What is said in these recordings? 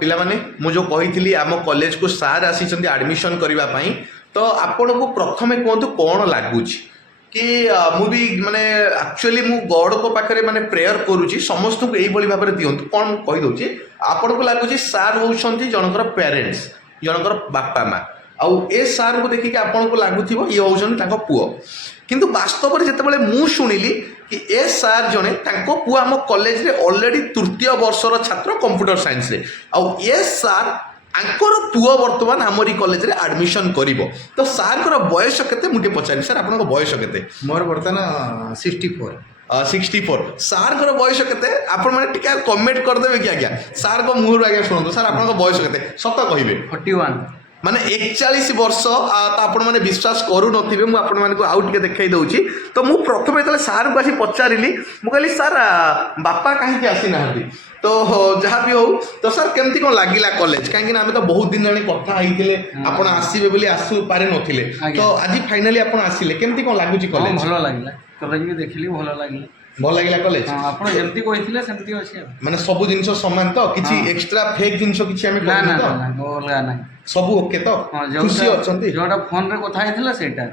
ପିଲାମାନେ ମୁଁ ଯେଉଁ କହିଥିଲି ଆମ କଲେଜକୁ ସାର୍ ଆସିଛନ୍ତି ଆଡ଼ମିସନ୍ କରିବା ପାଇଁ ତ ଆପଣଙ୍କୁ ପ୍ରଥମେ କୁହନ୍ତୁ କ'ଣ ଲାଗୁଛି कि मुझे माने एक्चुअली मु गॉड को पाखे माने प्रेयर करुच्ची समस्त को यही भाव में दिंतु कौन कहीदे आपण को लगुच सार होती जनकर पेरेन्ट्स जनकर बापा माँ आउ ए सार को देखिए आपन को लगुव ये होती पुओ किंतु वास्तव में जिते मु शुणिली कि ए सार जड़े पुओ आम कॉलेज रे ऑलरेडी तृतीय वर्षर छात्र कंप्यूटर साइंस रे आउ ए सार आंकर पुओ बर्तमान आमरी कॉलेज रे एडमिशन करिवो तो सार को बयस केते मुझे पचारि सर आपन बयस केते मोर बर्तमान 64 64 सार को बयस केते आपण माने टिका कमेंट कर देबे कि आज्ञा सार को मुहर आज्ञा सुनतो सर आपन बयस केते सत कहिबे 41 माने 41 वर्ष आपण माने विश्वास करू नथिबे मु आपण माने को आउट के देखाई दउची तो मु प्रथमे तले सार को आसी पचारिली मु कहली सर बापा काहे के आसी नाहंती तो जहाँ भी हो तो सर केमती कौन लगिला कॉलेज कहीं आम तो बहुत दिन जानी कथा होते आप आसवे बोली आसु पारे नथिले तो आज फाइनाली आप आसिले केमती कौन लगुच कॉलेज भल लगिला कॉलेज भी देखिली भल लगिला भल लगिला कॉलेज आपण जेमती कहिथिले सेमती अछि माने सब जिंस समान तो किछि एक्स्ट्रा फेक जिंस किछि हमें ना ना ना ओला ना सब ओके तो खुशी अछंती जोटा फोन रे कथा हेथिला सेटा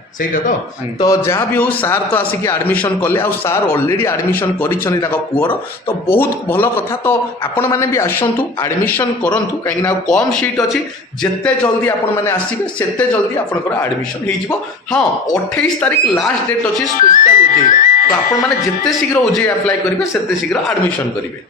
तो जहाँ भी हो सार तो आसिक एडमिशन कले आ सार ऑलरेडी एडमिशन करिछनी ताको पुअर तो बहुत भल कथा तो आपण माने भी आसंतु एडमिशन करंतु कहीं ना कम सीट अछि जेते जल्दी आपण माने आसीबे सेते जल्दी आपनकर एडमिशन हे जिवो हां 28 तारिख लास्ट डेट अछि स्पेशल ओजे तो आपण माने जेते शीघ्र ओजे अप्लाई करिवे सेते शीघ्र एडमिशन करिवे।